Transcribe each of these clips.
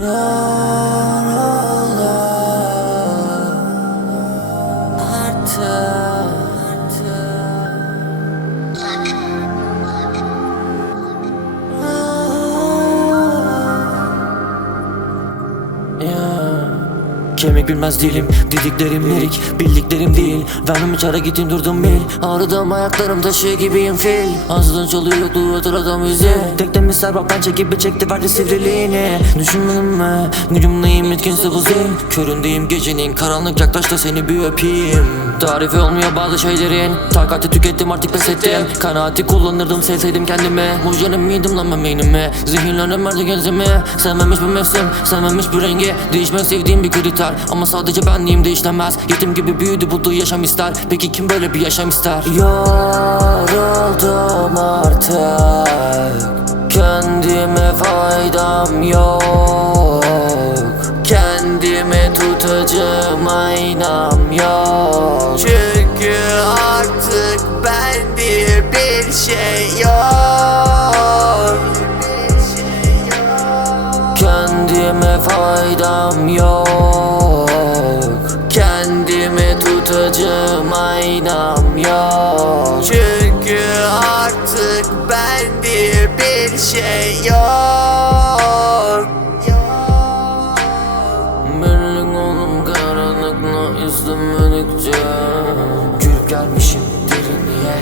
Yeah. Kemik bilmez dilim Didiklerim lirik Bildiklerim değil. Vermem içeri gittim durdum bil Ağrıdım ayaklarım taşı gibiyim fil. Ansızın çalıyor yokluğu hatırladı müziği Tek temizler bak ben çekip bir çekti verdi sivriliğini. Düşünmedin mi? Gücümdeyim etkinse bu zil. Köründeyim gecenin Karanlık yaklaştı seni bir öpeyim. Tarifi olmuyor bazı şeylerin. Takati tükettim artık pes ettim. Kanaati kullanırdım sevseydim kendimi. Mujenim miydim lan ben beynimi Zihinlerim verdi genzimi Sevmemiş bir mevsim Sevmemiş bir rengi. Değişmek sevdiğim bir kriter Ama sadece benliğim değişlemez Yetim gibi büyüdü bulduğu yaşam ister. Peki kim böyle bir yaşam ister? Yoruldum artık. Kendime faydam yok. Kendimi tutacağım aynam yok. Çünkü artık bende bir şey yok. Kendime faydam yok tutacağım aynam yok. Çünkü artık bende bir şey yok. Birlik oğlum karanlıkla istemedikçe Gülüp gelmişim derinliğe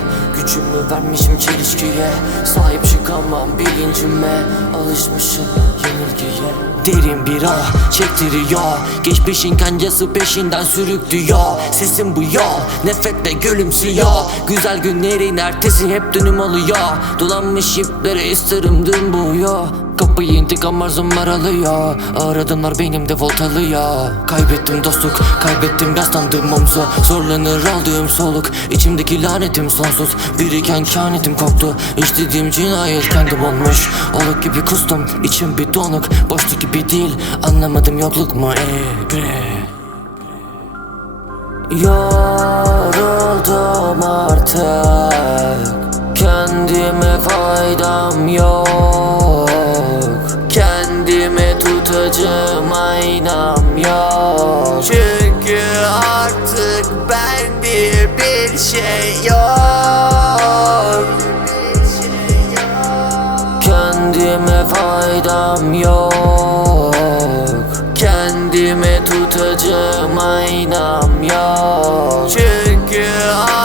Gücümü vermişim çelişkiye. Sahip çıkamam bilincime. Alışmışım yenilgiye. Derin bir ah çektiriyor. Geçmişin kancası peşinden sürüklüyor. Sesim bu yol nefretle gülümsüyor. Güzel günlerin ertesi hep dönüm alıyor. Dolanmış iplere isterimdim bu yo Kapıyı intikam arzum aralıyor Ağır adımlar beynimde voltalıyor Kaybettim dostluk, kaybettim rastlandığım omzu. Zorlanır aldığım soluk İçimdeki lanetim sonsuz. Biriken kehanetim koktu İstediğim cinayet kendim olmuş. Oluk gibi kustum, içim bir donuk. Boşluk gibi değil, anlamadım yokluk mu? Eh. Yoruldum artık. Kendime faydam yok Tutacağım aynam yok Çünkü artık bende bir şey yok. Kendime faydam yok. Kendimi tutacağım aynam yok Çünkü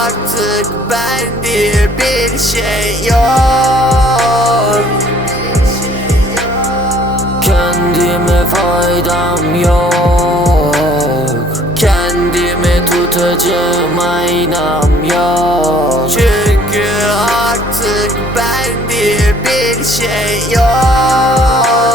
artık bende bir şey yok faydam yok. Kendimi tutacağım aynam yok. Çünkü artık bende bir şey yok